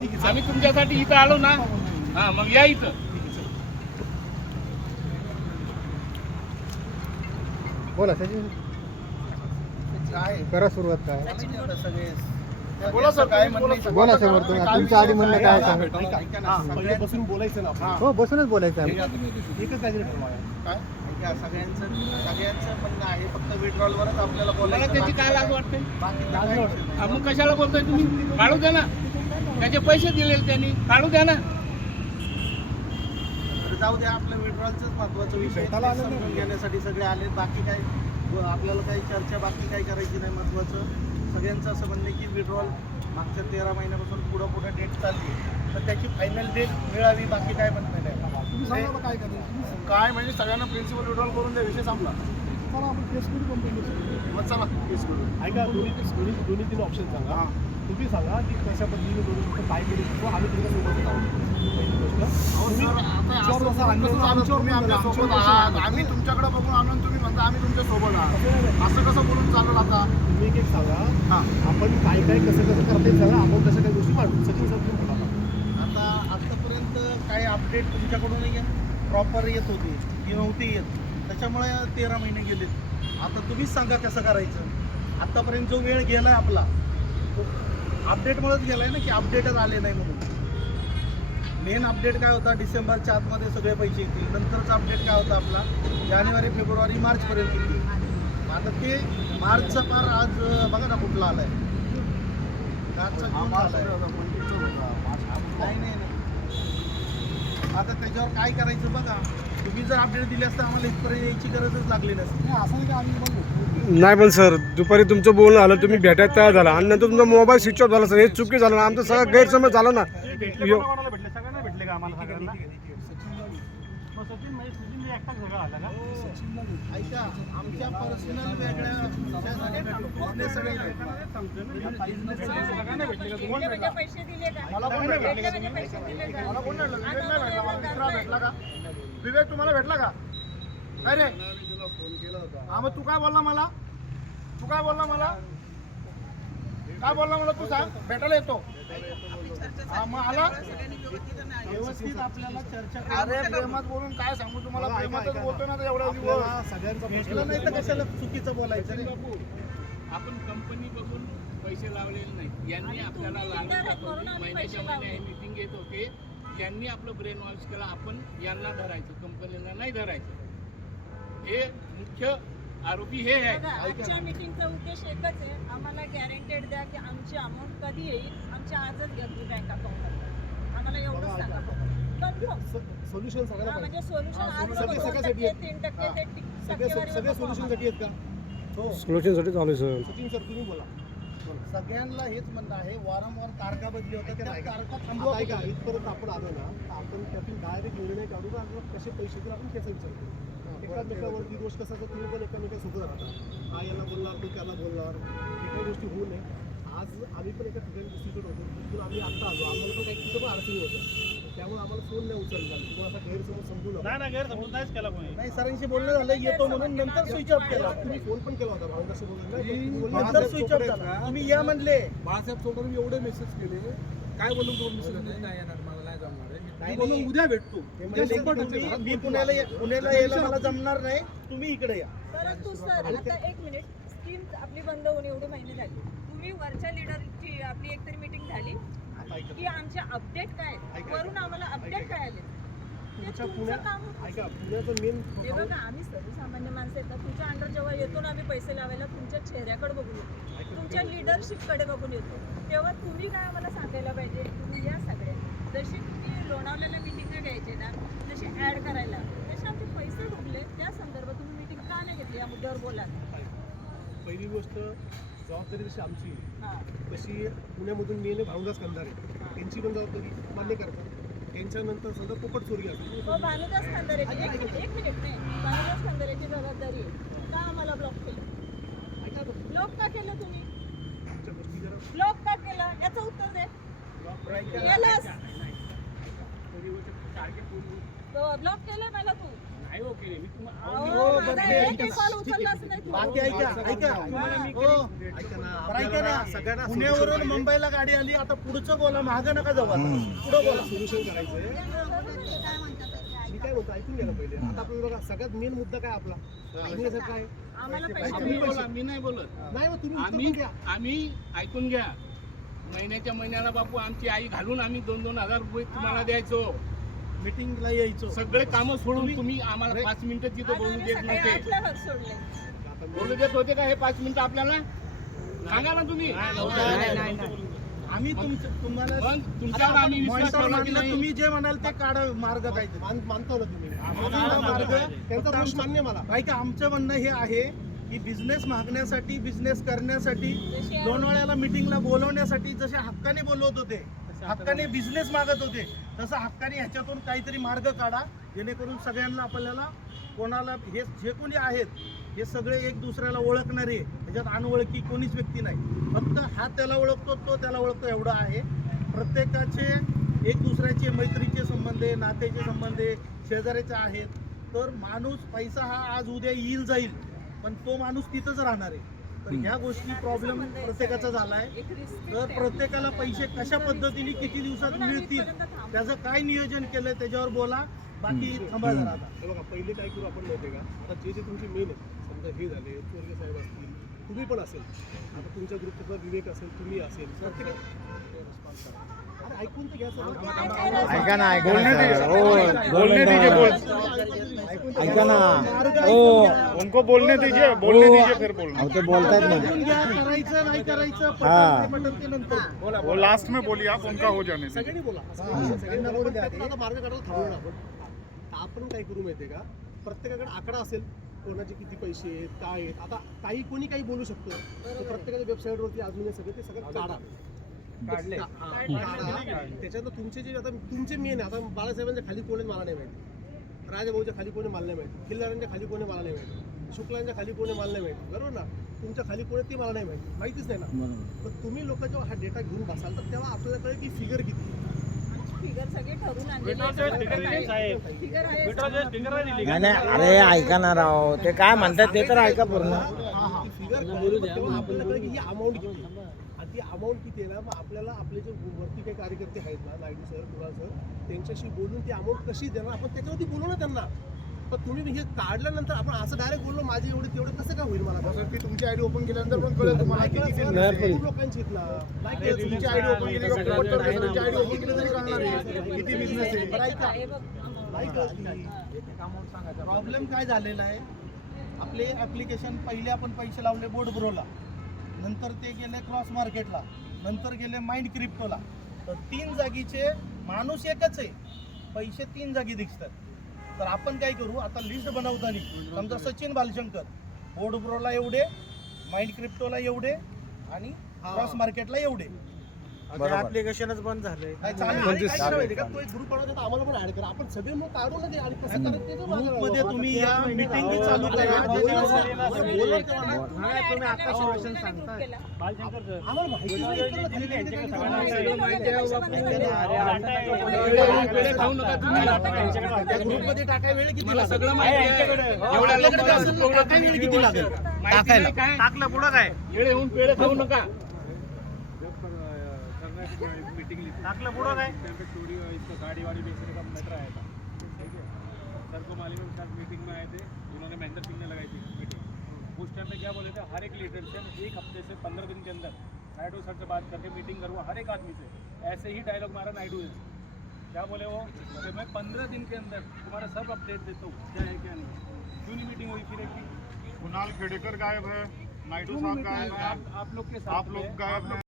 आम्ही तुमच्यासाठी इथं आलो ना. हा मग या इथं. बोला सचिन, काय करा सुरुवात. काय बोला सर, काय म्हणणं बोला सर, तुमच्या आधी म्हणणं काय सांगा. पहिले बसून बोलायचं ना. हो, बसूनच बोलायचं आहे. एकच काय सगळ्यांचं म्हणणं आहे, फक्त विड्रॉलवरच आपल्याला मला बोलायचं. त्याची काय लाज वाटते? बाकी काही विषय नाही. मग कशाला बोलतोय तुम्ही? काढू द्या ना. त्याचे पैसे दिलेले त्यांनी काढू द्या ना. तर जाऊ द्या, आपलं विड्रॉलच महत्वाचा विषय आहे. समजून घेण्यासाठी सगळे आले. बाकी काय आपल्याला काही चर्चा बाकी काही करायची नाही. महत्वाचं सगळ्यांचं असं म्हणणं की विड्रॉल मागच्या 13 महिन्यापासून पुढे डेट चालली, तर त्याची फायनल डेट मिळावी. बाकी काय म्हणणं नाही. काय म्हणजे सगळ्यांना प्रिन्सिपल विड्रॉल करून द्या, विषय संपला. मग चला केस करू. ऐका, दोन्ही 3 ऑप्शन सांगा. तुम्ही सांगा की कशा पद्धतीने करू शकतो, काय करू शकतो. आम्ही तुमच्या सोबतच आहोत. पहिली गोष्ट, आमच्यासोबत आहात. आम्ही तुमच्याकडे बघून आलो, तुम्ही म्हणता आम्ही तुमच्या सोबत आहात. असं कसं बोलून चाललं आता? तुम्ही एक सांगा, आपण काय कसं करता येईल सांगा. आपण तशा काही गोष्टी काढू. सचिन सर तुम्ही बोला. आता आतापर्यंत काही अपडेट तुमच्याकडून प्रॉपर येत होती की नव्हती येत, त्याच्यामुळे 13 महिने गेलेत. आता तुम्हीच सांगा कसं करायचं. आतापर्यंत जो वेळ गेलाय आपला, अपडेटमुळेच गेलाय ना, की अपडेटच आले नाही म्हणून. मेन अपडेट काय होता, डिसेंबरच्या आतमध्ये सगळे पैसे येतील. नंतरचा अपडेट काय होता आपला, जानेवारी फेब्रुवारी मार्चपर्यंत येतील. आता ते मार्चचा पार आज बघा ना कुठला आलाय. आजचा जून आलाय. नाही. आता त्याच्यावर काय करायचं बघा. तुम्ही जर अपडेट दिले असतं आम्हाला इथपर्यंत यायची गरजच लागली नसती. असं नाही का, आम्ही बघू. नाही पण सर, दुपारी तुमचं बोलणं आलं, तुम्ही भेटायला तयार झाला आणि नंतर तुमचा मोबाईल स्विच ऑफ झाला सर. हे चुकी झालं ना, आमचं सगळं गैरसमज झाला ना. भेटले सगळ्यांना भेटले का आम्हाला सगळ्यांना? मग सचिन म्हणजे सचिन एकटाच सगळं आला का? ऐका, आमच्या पर्सनल वेगळ्या business सगळे सगळ्यांना भेटले का? तुम्हाला भेटला? पैसे दिले का? मला कोण भेटला? पैसे दिले का? मला कोण भेटला? विवेक नाही भेटला. मला दुसरा भेटला का? विवेक तुम्हाला भेटला का? अरे हा, मग तू काय बोलला मला? काय बोलला मला तू सांग. भेटायला येतो. हा, मग आला. व्यवस्थित आपल्याला चर्चा. अरे प्रेमात बोलून काय सांगू तुम्हाला. प्रेमातच बोलतो ना एवढा दिवस. सगळ्यांचा भेटलं नाही तर कशाला चुकीचं बोलायचं रे? आपण कंपनी बघून पैसे लावलेले नाही. यांनी आपल्याला महिन्याच्या महिन्या मीटिंग घेत होते. यांनी आपलं ब्रेन वॉश केला. आपण यांना धरायचं, कंपनीला नाही धरायचं. हे मुख्य आरोपी हे आहे. आजच्या मीटिंगचा उद्देश एकच आहे, आम्हाला गॅरंटेड द्या की आमची अमाऊंट कधी येईल. आमच्या आजच घ्या तुम्ही बँक अकाउंटला. आम्हाला एवढंच सांगा. सोल्युशन सांगा. म्हणजे सोल्युशन आज सगळ्यासाठी 3% सगळे सोल्युशनसाठी आहेत का? हो. सोल्युशनसाठी चालू आहे सर. सचिन सर तुम्ही बोला. सगळ्यांना हेच म्हणणं आहे. वारंवार तारखा बदली होत्या. त्या तारखा आता थांबवा. ऐका, इथपर्यंत आपण आलो ना, तर आपण त्यातून डायरेक्ट निर्णय काढू ना. कसे पैसे तर आपण त्याचा विचार करू. एकामेकावरती दोष कसा तर तुम्ही पण एकामेकासोबत राहता. हा याला बोलणार, तो त्याला बोलणार. एका गोष्टी होऊ नये. आज आम्ही पण एका ठिकाणी दुसरीकडे होतो. तिथून आम्ही आत्ता आलो. आम्हाला पण काही तिथं पण अडचणी होतं. त्यामुळे आम्हाला फोन नाही उचलला. तुम्हाला असा गैरसमज समजू नका. नाही गैरसमज नाहीच केला कोणी. नाही, सरांशी बोलणं झालं येतो म्हणून नंतर स्विच ऑफ केला. तुम्ही फोन पण केला होता भावनाशी बोलून. नंतर स्विच ऑफ झाला. तुम्ही या म्हणले. बाळासाहेब चौधरी एवढे मेसेज केले. काय बोलून दोन मेसेज नाही येणार, मला नाही जमणार आहे. नाही, बोलून नाही. उद्या भेटतो. मी पुण्याला यायला मला जमणार नाही. तुम्ही इकडे या. परंतु सर आता 1 मिनिट, स्कीम आपली बंद होऊन एवढे महिने झाले. तुम्ही वरच्या लिडरची आपली एकतरी मीटिंग झाली की आमचे अपडेट काय आहेत? वरून आम्हाला अपडेट काय आले? ते तुमचं काम होतं. ऐका, पुण्याचं मेन हे बघा, आम्ही सर्वसामान्य माणसं आहेत ना, तुमच्या अंडर जेव्हा येतो ना आम्ही पैसे लावायला, तुमच्या चेहऱ्याकडे बघून येतो, तुमच्या लिडरशिपकडे बघून येतो. तेव्हा तुम्ही काय आम्हाला सांगायला पाहिजे, तुम्ही या सगळ्या. जशी तुम्ही लोणावळ्याला मिटिंग घ्यायची ना, जशी ॲड करायला, तसे आमचे पैसे डुबले. त्या संदर्भात तुम्ही मिटिंग का नाही घेतली, या मुद्द्यावर बोला. पहिली गोष्ट, जबाबदारी जशी आमची हां, तशी पुण्यामधून मेन भावनाच कंधार आहे. त्यांची पण जबाबदारी मान्य करतात. त्यांच्यानंतर सगळं पोपट चोरी असते. हो, भानुदास खानदारेची एक मिनिट नाही, भानुदास खानदारेची जबाबदारी आहे. का आम्हाला ब्लॉक केलं? ब्लॉक का केलं तुम्ही? आमच्या गोष्टी जरा ब्लॉक का केलं याचं उत्तर दे. केलंस? ब्लॉक केलंय मला तू. आहे ओके मी तुम्हाला अहो, माझा एकही कॉल उचललाच नाही तुम्ही. बाकी ऐका ऐका हो ऐका ना सगळ्यांना पुण्यावरून मुंबईला गाडी आली आता पुढचं बोला मागं नका जाऊ आता पुढं बोला सोल्युशन करायचंय. मी काय म्हणतो ऐकून घ्या ना पहिले. आता आपण बघा सगळ्यात मेन मुद्दा काय आपला ऐकण्यासारखा आहे. आम्हाला तुम्ही पैसे बोला मी नाही बोलत नाही मग तुम्ही उत्तर आम्ही पण घ्या. आम्ही ऐकून घ्या महिन्याच्या महिन्याला बापू आमची आई घालून आम्ही 2-2 हजार रुपये तुम्हाला द्यायचो मीटिंगला यायचो सगळे कामं सोडून तुम्ही आम्हाला 5 मिनिटं तिथं बोलू आम्ही देत सगळे नव्हते आपल्यावर सोडले. बोलू देत होते का हे 5 मिनिटं आपल्याला सांगा ना तुम्ही आम्ही तुम्हाला मग तुमच्यावर आम्ही विश्वास मॉनिटर ठेवला की मानलं, नाही तुम्ही जे म्हणाल ते काढा मार्ग काय ते. मानतो ना तुम्ही आम्हाला मार्ग त्यांचा दोष मान्य मला. ऐका आमचं म्हणणं हे आहे की बिझनेस मागण्यासाठी बिझनेस करण्यासाठी लोणावळ्याला मीटिंगला बोलवण्यासाठी जसे हक्काने बोलवत होते हक्काने बिझनेस मागत होते तसं हक्काने ह्याच्यातून काहीतरी मार्ग काढा जेणेकरून सगळ्यांना आपल्याला कोणाला हे जे कोणी आहेत हे सगळे एक दुसऱ्याला ओळखणारे ह्याच्यात अनोळखी कोणीच व्यक्ती नाही फक्त हा त्याला ओळखतो तो त्याला ओळखतो एवढं आहे प्रत्येकाचे एक दुसऱ्याचे मैत्रीचे संबंध आहे नात्याचे संबंध आहे शेजाऱ्याचे आहेत तर माणूस पैसा हा आज उद्या येईल जाईल पण तो माणूस तिथंच राहणार आहे तर ह्या गोष्टी प्रॉब्लेम प्रत्येकाचा झाला आहे एक रिस्क तर प्रत्येकाला पैसे कशा पद्धतीने किती दिवसात मिळतील त्याचं काय नियोजन केलंय त्याच्यावर बोला बाकी थांबा जरा आता हे बघा पहिले काय करू आपण माहिती आहे का आता जे जे तुमचे मेन आहेत समजा हे झाले चोरगे साहेब असतील तुम्ही पण असेल आता तुमच्या ग्रुपचा विवेक असेल तुम्ही असेल प्रत्येक अरे ऐकून तर घ्या सर ऐका ना ऐका ना सर. बोलने दीजिए बोल ऐका ना उनको बोलने दीजिए बोलने दीजिए फिर बोलना अहो ते बोलतायत ना ऐकून घ्या करायचं नाही करायचं हा. पटल ते नंतर वो लास्ट में बोलिए आप उनका हो जाने दीजिए सगळ्यांनी बोला सगळ्यांना बोलून द्या. त्यातून आता मार्ग काढायला थांबू ना आपण आपण काय करू माहितीये का प्रत्येकाकडे आकडा असेल कोणाचे किती पैसे आहेत काय आहेत आता काही कोणी काही बोलू शकतो तर प्रत्येकाच्या वेबसाईटवरती अजून हे सगळं ते सगळं काढा त्याच्यानंतर तुमचे जे आता तुमचे मेन आहे आता बाळासाहेबांच्या खाली कोणी मला नाही माहिती राजाभाऊच्या खाली कोणी मला नाही माहिती खिल्लारांच्या खाली कोणी मला नाही माहिती शुक्लांच्या खाली कोणी मला नाही माहिती बरोबर ना तुमच्या खाली कोणी ते मला नाही माहिती माहितीच नाही ना तर तुम्ही लोक जेव्हा हा डेटा घेऊन बसाल तर तेव्हा आपल्याला कळेल की फिगर किती फिगर सगळे ठरवून आणलेले फिगर आहे. नाही नाही अरे ऐका ना राव ते काय म्हणतात ते तर ऐका पूर्ण फिगर तेव्हा आपल्याला कळेल की ही अमाऊंट किती आहे. आणि ती अमाऊंट किती आहे ना मग आपल्याला आपले जे वरती काही कार्यकर्ते आहेत ना नायडू सर कुणाल सर त्यांच्याशी बोलून ती अमाऊंट कशी देणार आपण त्याच्यावरती बोलू ना त्यांना पण तुम्ही हे काढल्यानंतर आपण असं डायरेक्ट बोललो माझे एवढे तेवढे कसं काय होईल मला की तुमची आयडी ओपन केल्यानंतर पण कळेल तुम्हाला किती बिल आहे. खूप लोकांची इथला नाही कळत तुमची आयडी ओपन केली का पोपट टर्मिनलची आयडी ओपन केली तरी कळणार आहे किती बिझनेस आहे. बरं ऐका हे बघ, नाही कळत प्रॉब्लेम काय झालेला आहे आपले ॲप्लिकेशन पहिले आपण पैसे लावले बोर्ड ब्रोला नंतर ते गेले क्रॉस मार्केटला नंतर गेले माइंड क्रिप्टोला तर 3 जागीचे माणूस एकच आहे पैसे 3 जागी दिसतात तर आपण काय करू आता लिस्ट बनवताना समजा सचिन बालशंकर बोर्ड ब्रोला एवढे माइंड क्रिप्टोला एवढे आणि क्रॉस मार्केटला एवढे ऍप्लिकेशनच बंद झाले काय चालू आणि आहे? काय करायला माहिती का? तो एक ग्रुप बनवतो तर आम्हाला पण ऍड करा आपण सगळे मग काढू ना ते आणि कसं करायचं ते तर मागं ग्रुपमध्ये लावा. तुम्ही या मीटिंग चालू करा बोलणार तेव्हा ना. तुम्ही आता सोल्युशन ग्रुप सांगताय केला. आम्हाला माहितीच नाही इकडलं खाली खाली खाली वेळ खाऊ नका तुम्ही त्या ग्रुपमध्ये टाकाय वेळ किती लागेल सगळं माहिती आहे. एवढ्या आपल्याकडे असेल तर टाकाय वेळ किती लागेल माहिती नाही काय टाकलं पुढं काय वेळ येऊन पेळ खाऊ नका टाकलं पुढं काय चोरी इसको गाड़ी वाड़ी बेचने का मैटर आया था ठीक है सर को मालूम है सर मीटिंग में आए थे उन्होंने महेंद्र सिंह ने लगाई थी मीटिंग उस टाइम पे क्या बोले थे हर एक लीडर से एक हफ्ते से 15 दिन के अंदर नायडू सर से बात करके मीटिंग करूँ हर एक आदमी से ऐसे ही डायलॉग मारा नायडू ने क्या बोले वो कि मैं 15 दिन के अंदर तुम्हारा सब अपडेट देता हूँ क्या है क्या नहीं क्यों नहीं मीटिंग हुई फिर एक कुणाल खेडेकर गायब है नायडू साहब गायब है आप लोग के आप लोग गायब है